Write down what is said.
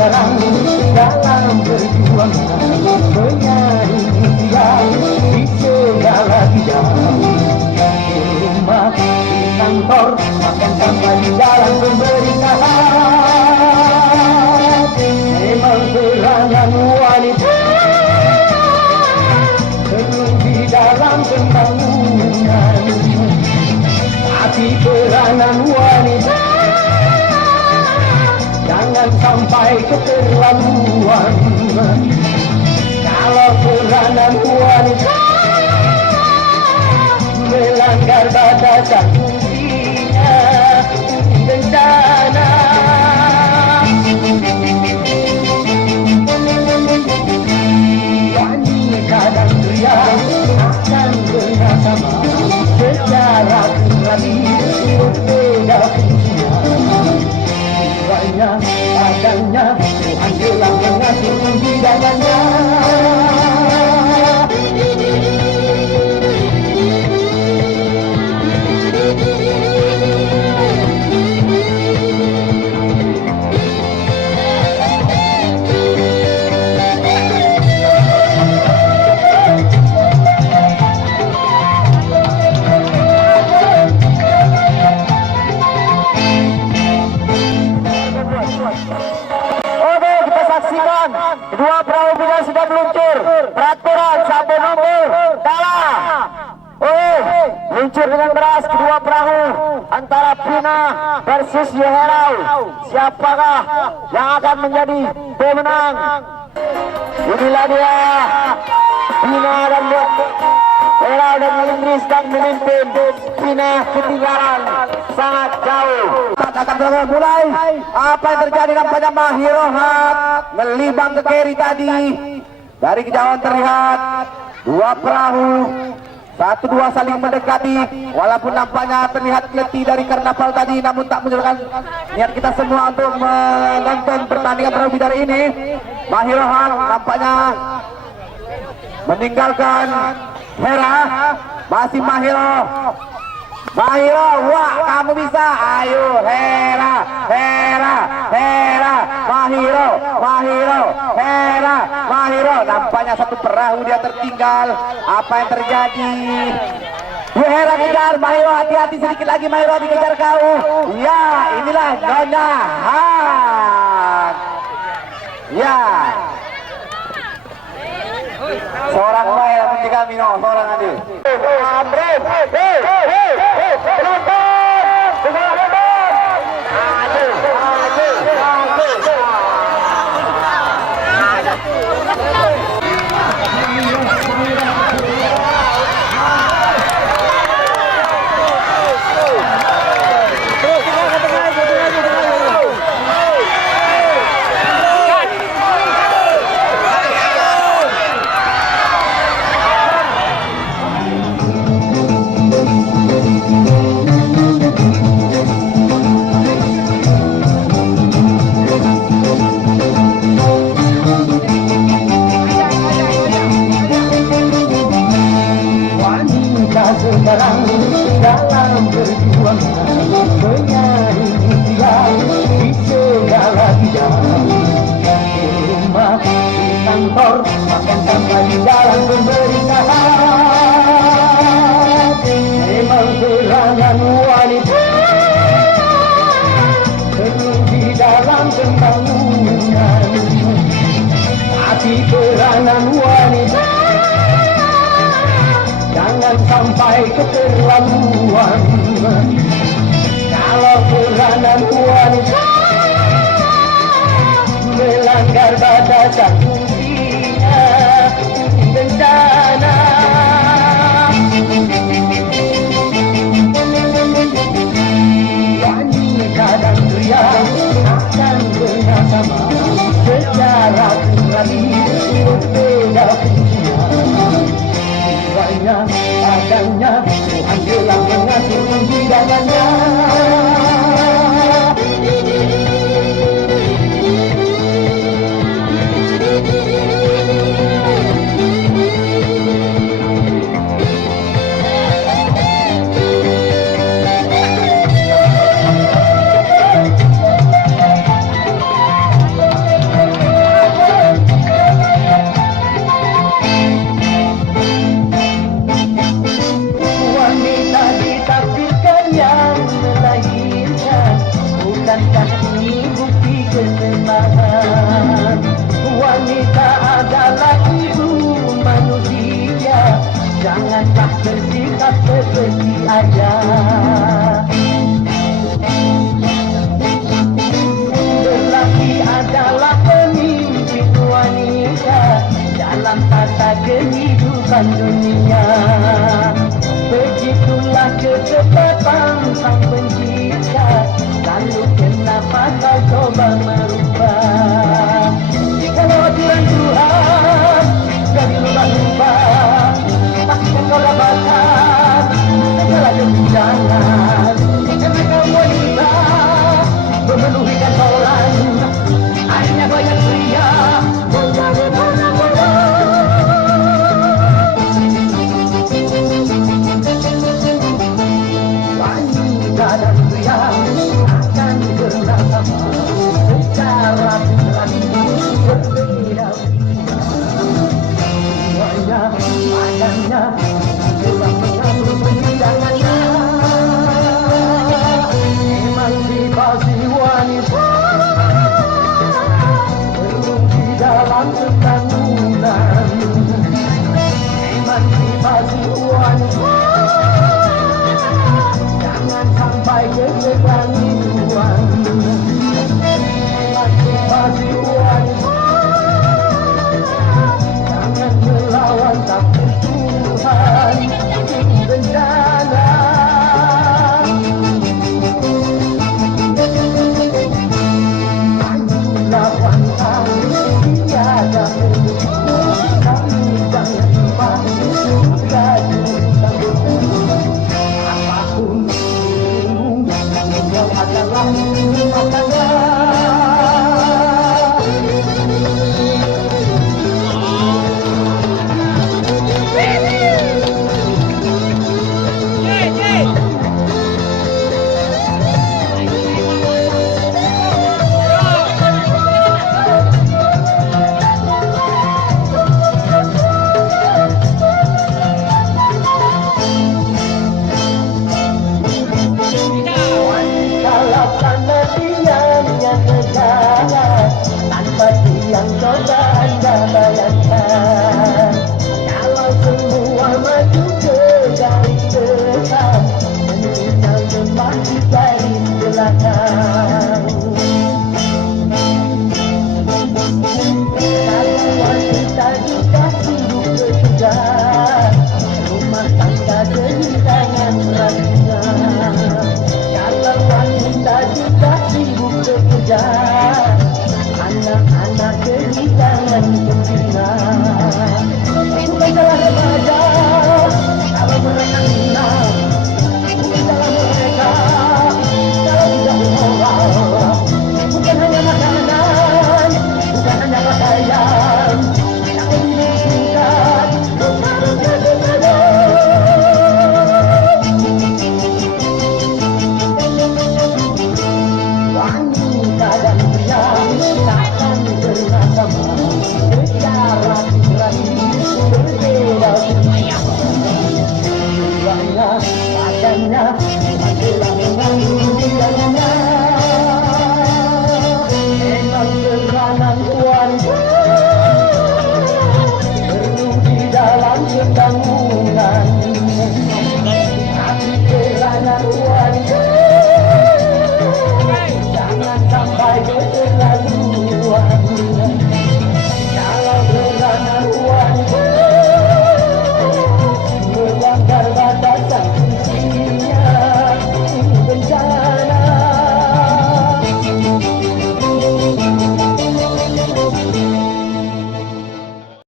seberang dalam berjuang menyaring impian di segala bidang. Di rumah, di kantor, bahkan sampai di dalam pemerintahan. Memang peranan wanita perlu di dalam pembangunan, tapi peranan wanita jangan sampai keterlaluan. Kalau peranan wanita melanggar batasan fungsinya bencana. Wanita dan pria akan bersama secara gratis berbeda fungsinya. Jiwanya, badannya, Tuhan telah mengatur hidangannya. Kedua perahu bidang sudah meluncur. Peraturan sampai nomor kalah. Meluncur dengan beras kedua perahu antara Pina versus Yeherau. Siapakah yang akan menjadi pemenang? Inilah dia Pina dan Yeherau dan Inggris dan memimpin. Pina ketinggalan sangat jauh. Akan mulai. Apa yang terjadi nampaknya Mahirohat melibang ke kiri tadi. Dari kejauhan terlihat dua perahu 1-2 saling mendekati. Walaupun nampaknya terlihat letih dari karnaval tadi, namun tak menunjukkan niat kita semua untuk menonton pertandingan perahu bidara ini. Mahirohat nampaknya meninggalkan Hera. Masih Mahiro, wah kamu bisa, ayo Hera, Mahiro. Nampaknya satu perahu dia tertinggal. Apa yang terjadi? Hera kejar Mahiro, hati-hati sedikit lagi Mahiro dikejar kau. Ya, inilah Nyonya Han. Ya, seorang baik pun jika Mino, seorang adil. Seberang dalam berjuang menyaring impian di segala bidang. Di rumah, di kantor, bahkan sampai di dalam pemerintahan. Memang peranan wanita perlu di dalam pembangunan, tapi peranan wanita jangan sampai keterlaluan. Kalau peranan wanita melanggar batasan fungsinya bencana. Wanita dan pria akan bersama secara gratis berbeda fungsinya. Jiwanya, badannya, Tuhan telah mengatur hidangannya. bukankah ini bukti kesetaraan? Wanita adalah ibu manusia, janganlah bersikap seperti ayah. Lelaki adalah pemimpin wanita dalam tata kehidupan dunia. Begitulah ketetapan sang pencipta, lalu kenapa kau coba merubah? Jikalau aturan Tuhan jadi lumba-lumba, pastikan kau dapatkan segala kebijakan. Karena kau wanita memenuhi kantoran, akhirnya banyak pria menjadi pengangguran. Wanita dan pria akan bersama secara pribadi berbeda. Semuanya adanya dalam mengambil persidangannya. Emansipasi wanita perlu di dalam pembangunan. Emansipasi wanita jangan sampai ketergantungan. Emansipasi wanita jangan melawan takdir Tuhan. Ini bencana. Majulah wanita, tiada menunggu. Kami jangan lupa gaji sambut. Apapun dirimu, kau adalah rumah tangga. Tanpa yang coba anda bayangkan, kalau semua maju ke garis depan, tentunya lembah di garis belakang. Kalau wanita juga sibuk bekerja, rumah tangga jadi tangan rapinya. Kalau wanita juga sibuk bekerja, anak-anak jadi tangan pembina. Bukan salah remaja kalau mereka minang, bukan salah mereka kalau tidak bermoral. Bukan hanya makanan, bukan hanya pakaian yang dibutuhkan untuk manusia. Wanita dan pria takkan pernah sama, secara pribadi berbeda. Tujuannya, badannya adalah mengandung diangannya. Memang peranan wanita perlu di dalam pembangunan, tapi peranan wanita jangan sampai keterlaluan.